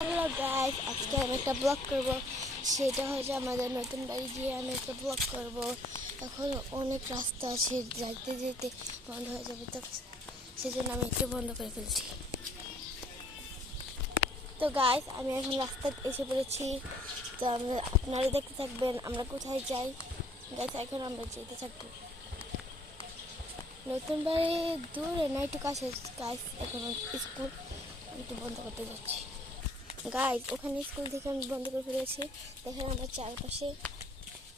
Hello guys, আজকে আমি একটা ব্লগ করব। সেটা হচ্ছে আমাদের নতুন বাড়ি গিয়ে আমি একটা ব্লগ করব। এখন অনেক রাস্তা আছে, যাইতে যেতে বন্ধ হয়ে যাবে, তো সেজন্য আমি একটু বন্ধ করে ফেলছি। তো গাইস, আমি এখন রাস্তায় এসে পড়েছি। তো আপনারা দেখতে থাকবেন আমরা কোথায় যাই। গাইস, এখন আমরা যেতে থাকবো। নতুন বাড়ি দূরে না, একটু কাছে। গাইস, এখন স্কুল আমি একটু বন্ধ করতে যাচ্ছি। গাইস, ওখানে স্কুল থেকে আমি বন্ধ করে ফেলেছি। দেখেন আমার চারপাশে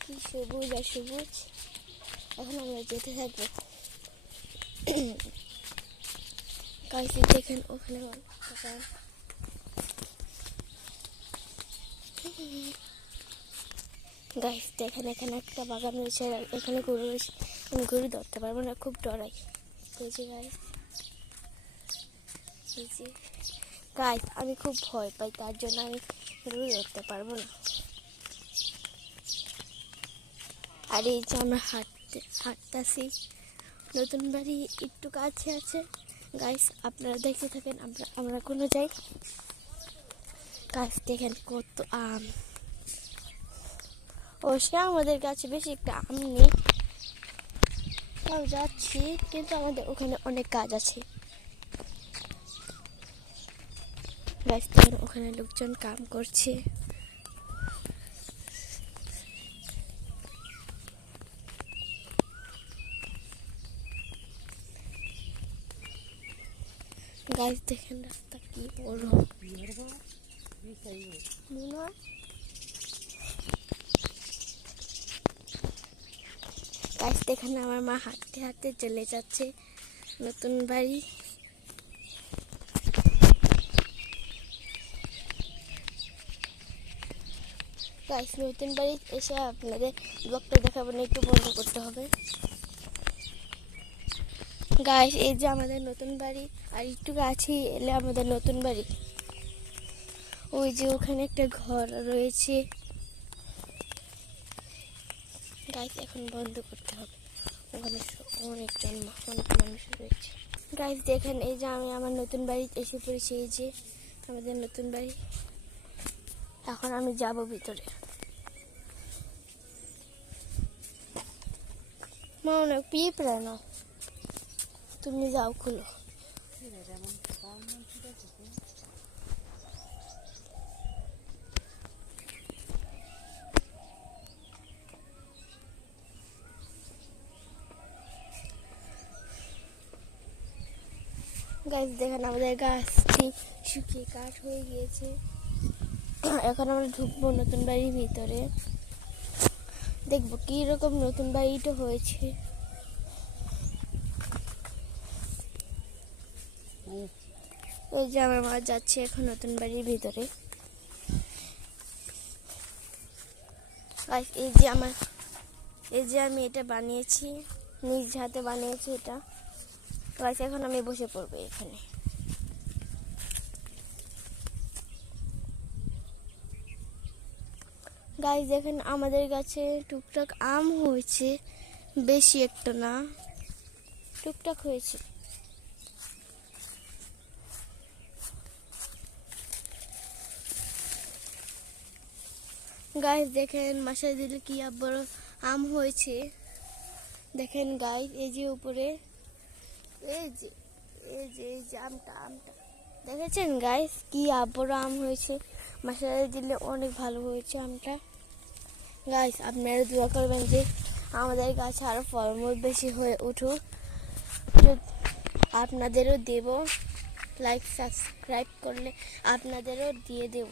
কি সবুজ আর সবুজ। এখন আমরা যেতে থাকবো। গাইস, দেখেন ওখানে গাইস, দেখেন এখানে একটা বাগান রয়েছে, আর এখানে গরু রয়েছে। আমি গরু ধরতে পারবো না, খুব ডরাই। এই যে গাইস, এই যে গাইস, আমি খুব ভয় পাই, তার জন্য আমি গরু ধরতে পারবো না। আর এই যে আমরা হাঁটতেছি। নতুন বাড়ি একটু কাছে আছে। গাইস, আপনারা দেখতে থাকেন আমরা কোনো যাই। গাইস, দেখেন কত আম। অবশ্য আমাদের কাছে বেশি একটা আম নেই, তাও যাচ্ছি, কিন্তু আমাদের ওখানে অনেক কাজ আছে। গাইস, দেখেন ওখানে লোকজন কাম করছে। গাইস, দেখেন রাস্তা কি বড়। মনে হয় গাইস, দেখেন আমার মা হাঁটতে হাঁটতে চলে যাচ্ছে নতুন বাড়ি। গাইস, নতুন বাড়ি এসে আপনাদের ব্লগটা দেখাবো না, একটু বন্ধ করতে হবে। গাইস, এই যে আমাদের নতুন বাড়ি, আর একটু কাছেই এলে আমাদের নতুন বাড়ি। ওই যে ওখানে একটা ঘর রয়েছে। গাইস, এখন বন্ধ করতে হবে, ওখানে অনেক মানুষ রয়েছে। গাইস, দেখেন এই যে আমি আমার নতুন বাড়িতে এসে পড়েছি। এই যে আমাদের নতুন বাড়ি। এখন আমি যাব ভিতরে। মা অনেক পিঁপড়া না, তুমি যাও, খুলো। গাছ, দেখেন আমাদের গাছটি শুকিয়ে কাঠ হয়ে গিয়েছে। এখন আমরা ঢুকবো নতুন বাড়ির ভিতরে, দেখবো কি রকম নতুন বাড়িটা হয়েছে। এই যে আমার মা যাচ্ছে এখন নতুন বাড়ির ভিতরে। এই যে আমি এটা বানিয়েছি, নিজ হাতে বানিয়েছি এটা। গাইস, এখন আমি বসে পড়বো এখানে। গাইস, দেখেন আমাদের গাছে টুকটাক আম হয়েছে, বেশি একটা না, টুকটাক হয়েছে। গাইস, দেখেন মাসায় দিলে কি বড় আম হয়েছে। দেখেন গাইস, এই যে উপরে এই যে আমটা দেখেছেন গাইস, কি বড় আম হয়েছে। মাসায় দিলে অনেক ভালো হয়েছে আমটা। গাইস, আপনারা দোয়া করবেন যে আমাদের গাছে আরো ফলমূল বেশি হয়ে উঠুক। আপনাদেরও দেব, লাইক সাবস্ক্রাইব করলে আপনাদেরও দিয়ে দেব।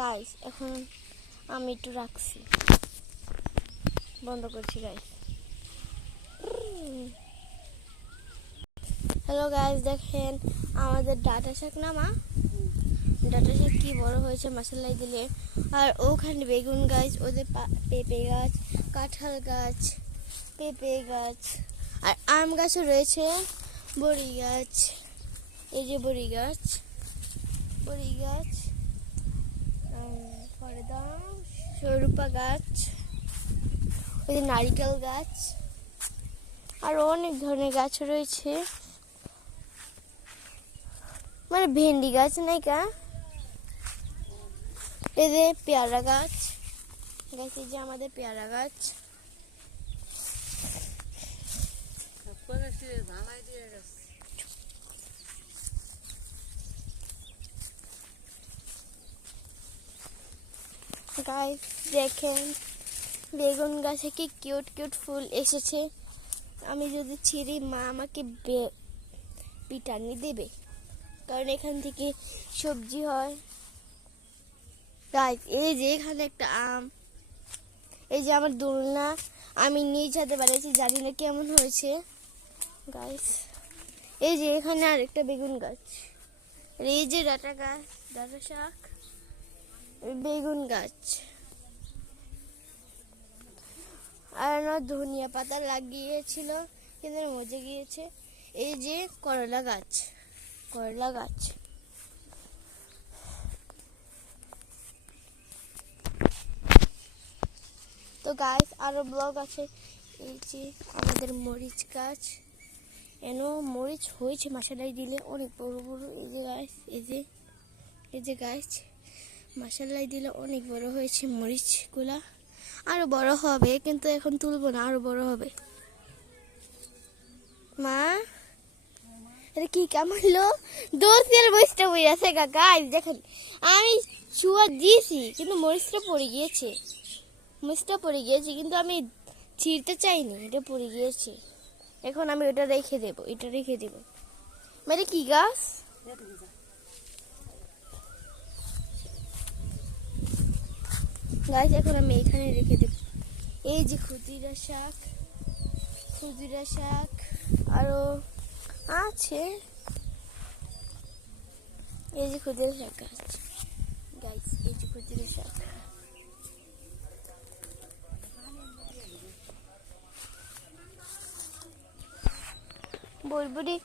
গাইস, এখন আমি একটু রাখছি, বন্ধ করছি গাইস। হ্যালো গাইস, দেখেন আমাদের ডাটা শাক না মা, ডাটা শাক কি বড় হয়েছে মশলাই দিলে। আর ওখানে বেগুন গাছ, ওদের পেঁপে গাছ, কাঁঠাল গাছ, পেঁপে গাছ, আর আম গাছও রয়েছে, বড়ি গাছ। এই যে বড়ি গাছ, সরুপা গাছ, ওই যে নারিকেল গাছ, আর অনেক ধরনের গাছ রয়েছে। ভেন্ডি গাছ নাই কা, এই যে পেয়ারা গাছ, এই যে আমাদের পেয়ারা গাছ। গাইস দেখেন বেগুন গাছে কি কিউট কিউট ফুল এসেছে। আমি যদি ছিঁড়ি মা আমাকে পিটানি দেবে, কারণ এখান থেকে সবজি হয়। গাইস এই যে এখানে একটা আম, এই যে আমার দোলনা আমি নিজ হাতে বানিয়েছি, জানি না কেমন হয়েছে। গাইস এই যে এখানে আরেকটা বেগুন গাছ, এই যে ডাঁটা গাছ, ডাঁটা শাক, বেগুন গাছ, আর আমার ধনিয়া পাতা লাগিয়েছিল কিন্তু মজে গিয়েছে। এই যে করলা গাছ, করলা গাছ। তো গাছ আরো ব্লগ আছে। এই যে আমাদের মরিচ গাছ, এন মরিচ হয়েছে মশালাই দিলে অনেক বড় বড়। এই যে গাছ, এই যে গাছ মশালাই দিলে অনেক বড় হয়েছে মরিচগুলা, আরো বড় হবে কিন্তু এখন তুলবো না, আরো বড় হবে। মা এটা কি কামড়লো? দোষের মরিচটা পড়ে আছে কাকা, দেখেন আমি ছুয়া দিয়েছি কিন্তু মরিচটা পড়ে গিয়েছে, মরিচটা পড়ে গিয়েছে কিন্তু আমি ছিঁড়তে চাইনি, এটা পড়ে গিয়েছে। এখন আমি ওটা রেখে দেবো, এটা রেখে দেবো। মানে কি গাছ? গাছ এখন আমি এখানে রেখে দেব। এই যে খুদিরা শাক, খুদিরা শাক আরো আছে, এই যে খুদিরা শাক গাছ। গাইস এই যে খুদিরা শাক, বটবুটি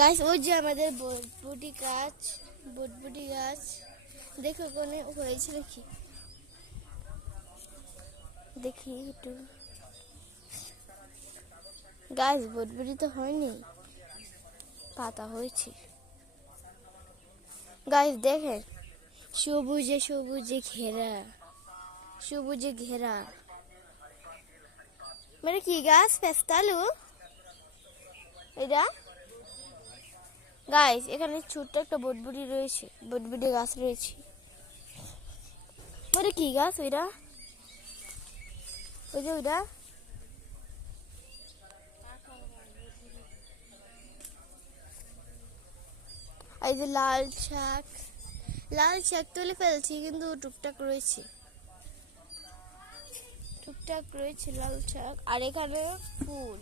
গাছ, ওই যে আমাদের বটবুটি গাছ, বটবুটি গাছ। দেখো কোনে হয়েছিল কি, দেখি একটু। গাছ বটবুটি তো হয়নি, পাতা হয়েছে। গাছ দেখেন সবুজে সবুজে ঘেরা, সবুজে ঘেরা। মানে কি গাছ? পেস্তালু এটা। গাইস এখানে ছোট্ট একটা বটবুটি রয়েছে, বটবুটি গাছ রয়েছে। মানে কি গাছ ওইটা? ওই যে ওইটা এই যে লাল শাক, লাল শাক তুলে ফেলছি কিন্তু টুকটাক রয়েছে, টুকটাক রয়েছে লাল শাক। আর এখানে ফুল।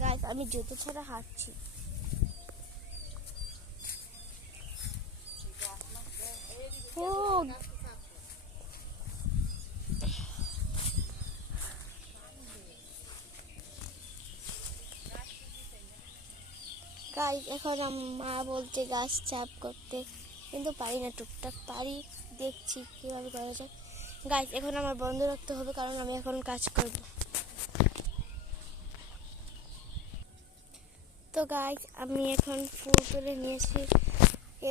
গাইস আমি জুতো ছাড়া হাঁটছি। ও গাইস এখন মা বলছে গাছ চাপ করতে, কিন্তু পারি না, টুকটাক পারি, দেখছি কিভাবে করা যায়। গাইস এখন আমার বন্ধ রাখতে হবে কারণ আমি এখন কাজ করব। তো গাইস আমি এখন ফুল তুলে নিয়েছি,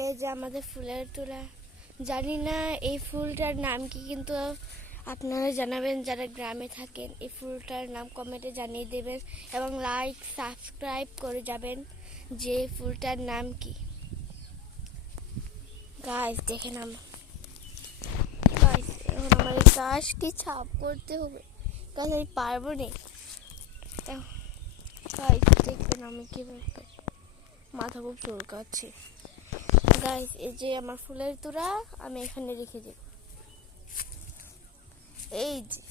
এই যে আমাদের ফুলের তোলা। জানি না এই ফুলটার নাম কি, কিন্তু আপনারা জানাবেন যারা গ্রামে থাকেন। এই ফুলটার নাম কমেন্টে জানিয়ে দেবেন এবং লাইক সাবস্ক্রাইব করে যাবেন যে ফুলটার নাম কি। গাইস দেখেন গাইস এখন আমার গাছটি ছাপ করতে হবে, গাছ আমি পারবো না। গাইস দেখবেন আমি কিভাবে, মাথা খুব চুলকাচ্ছে। গাইস এই যে আমার ফুলের তোড়া আমি এখানে রেখে দেব। এই যে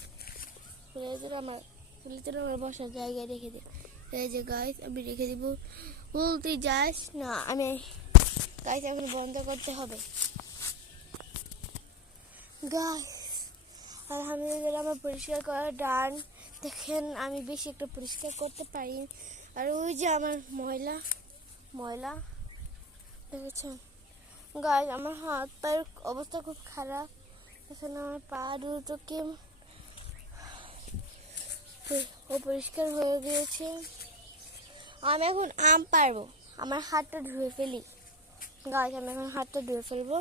ফুলের তোড়া আমার বসার জায়গায় রেখে দেব। এই যে গাইস আমি রেখে দেব। বলতে যাস না, আমি গাইস এখন বন্ধ করতে হবে। গাইস আলহামদুলিল্লাহ আমার পরিষ্কার করা ডান। দেখেন আমি বেশি একটা পরিষ্কার করতে পারি। আর ওই যে আমার ময়লা ময়লা দেখেছেন গাইস, আমার হাত পায়ের অবস্থা খুব খারাপ। এখানে আমার পা দুটোকে পরিষ্কার হয়ে গিয়েছে। আমি এখন আম পারবো, আমার হাতটা ধুয়ে ফেলি। গাইস আমি এখন হাতটা ধুয়ে ফেলবো।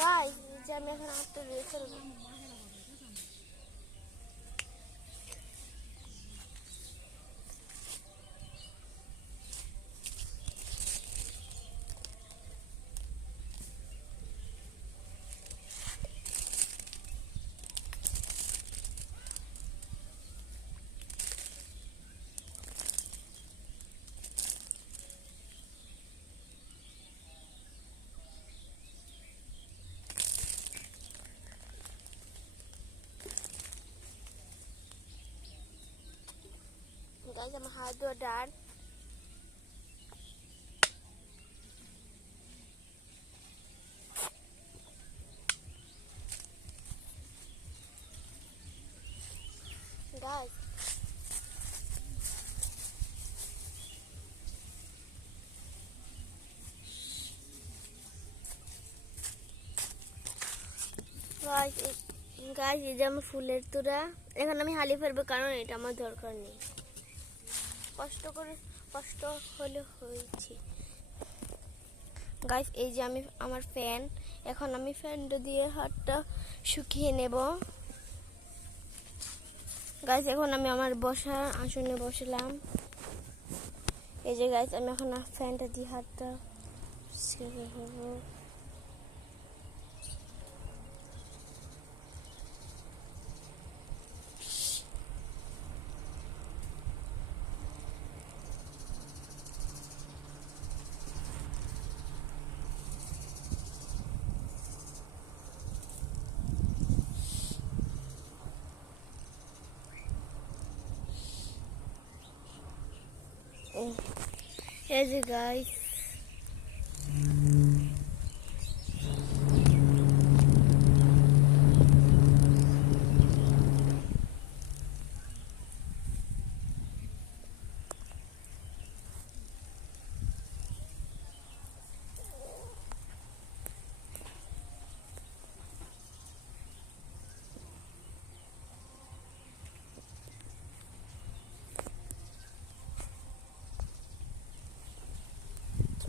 গাইস নিচে আমি এখন হাতটা ধুয়ে ফেলবো। Guys, I'm hard to dad. Guys. Guys এই যে আমার ফুলের তোড়া, এখন আমি হালি ফেলবো কারণ এটা আমার দরকার নেই। কষ্ট হলে হয়েছে। গাইস এই যে আমি আমার ফ্যান, এখন আমি ফ্যানটা দিয়ে হাতটা শুকিয়ে নেব। গাইস এখন আমি আমার বসার আসনে বসলাম। এই যে গাইস আমি এখন ফ্যানটা দিয়ে হাতটা ছেড়ে দেবো। এই যে গাইস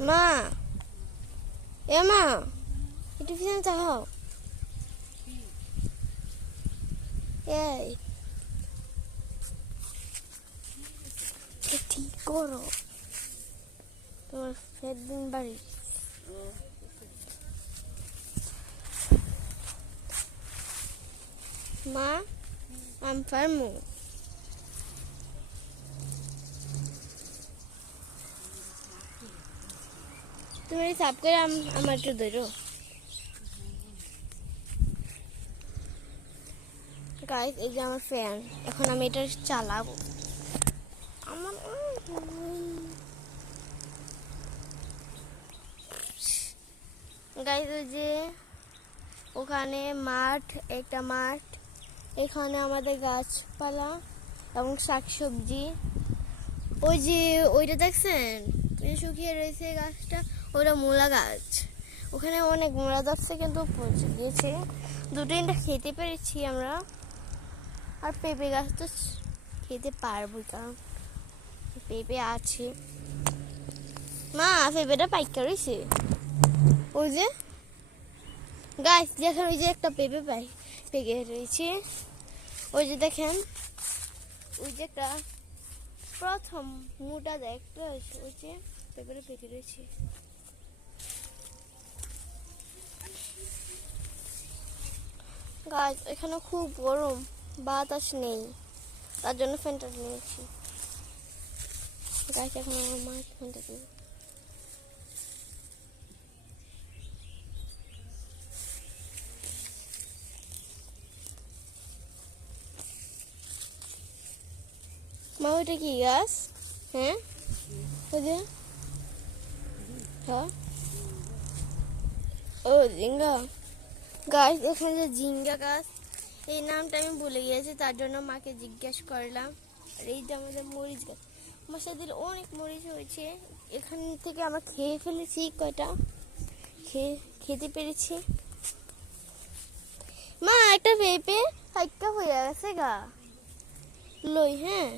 মা, মা একটু পিছনে চাও। এই ঠিক করো, তোমার ফেরদিন বাড়ি। মা আমি পারমু। তুমি সাপ করে আমার একটু ধরো। গাইস এই যে আমার ফ্যান, এখন আমি এটা চালাবো। আমার গাইস ওই যে ওখানে মাঠ, একটা মাঠ, এখানে আমাদের গাছপালা এবং শাকসবজি। ওই যে ওইটা দেখছেন শুকিয়ে রয়েছে গাছটা, ওটা মূলা গাছ। ওখানে অনেক মূলা ধরছে কিন্তু পচে গিয়েছে, দুটো খেতে পেরেছি আমরা। আর পেঁপে গাছ তো খেতে পারবো কারণ পেঁপে আছে। মা পেঁপেটা পাইকা রয়েছে ওই যে গাছ, দেখেন ওই যে একটা পেঁপে পেকে রয়েছে। ওই যে দেখেন ওই যে একটা প্রথম মোটা দেখতে হয়েছে, ওই যে পেঁপেটা পেকে রয়েছে। গাছ এখানে খুব গরম, বাতাস নেই, তার জন্য ফ্যানটা নিয়েছি। গাছ এখন আমার মা ফ্যানটা দেবে। মা ওইটা কি গাছ? হ্যাঁ ওই যে হ্যাঁ ও ঝিঙ্গা গাছ। এখানে যে ঝিঙ্গা গাছ, এই নামটা আমি ভুলে গিয়েছি, তার জন্য মাকে জিজ্ঞেস করলাম। আর এই যে আমাদের মরিচ গাছ, মশা দিলে অনেক মরিচ হয়েছে। এখান থেকে আমরা খেয়ে ফেলেছি, কয়টা খেতে পেরেছি। মা একটা পেঁপে একটা হয়ে গেছে গা লই, হ্যাঁ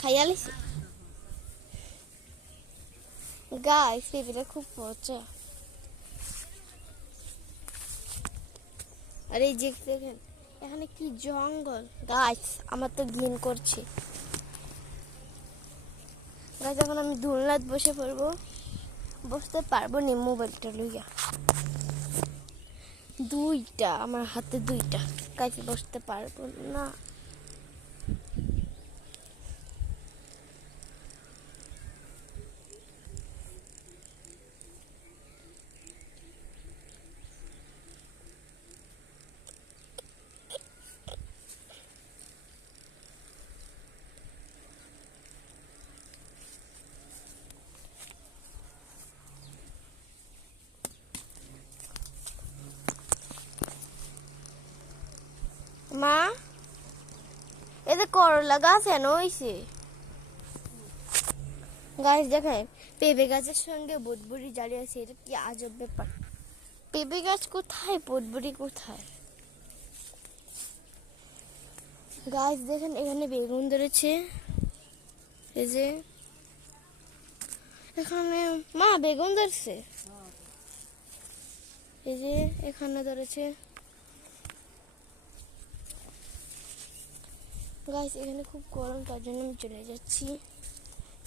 খাইয়ালিছি গাছ, পেঁপেটা খুব পচা। আর এই যে দেখেন এখানে কি জঙ্গল গাছ, আমার তো ঘিন করছে গাছ। এখন আমি দোলনাত বসে পড়বো, বসতে পারবো না মোবাইলটা লইয়া, দুইটা আমার হাতে দুইটা গাছ, বসতে পারবো না। মা এতে করলা গাছ এন হইছে গাছ, দেখেন পেঁপে গাছের সঙ্গে বুটবুড়ি জালি আছে, এটা কি আজব ব্যাপার। পেঁপে গাছ কোথায়, বুটবুড়ি কোথায়? গাছ দেখেন এখানে বেগুন ধরেছে, এই যে এখানে মা বেগুন ধরছে, এই যে এখানে ধরেছে গাছ। এখানে খুব গরম, তার জন্য আমি চলে যাচ্ছি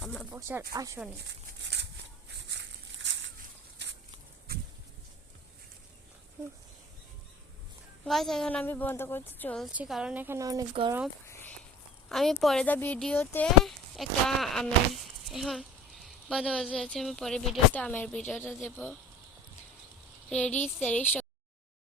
আমার বসার আসনে। গাছ এখন আমি বন্ধ করতে চলছি, কারণ এখানে অনেক গরম। আমি পরে ভিডিওতে একটা আমের, এখন বন্ধ করতে যাচ্ছি, আমি পরে ভিডিওতে আমের ভিডিওটা দেবো। রেডি সেরি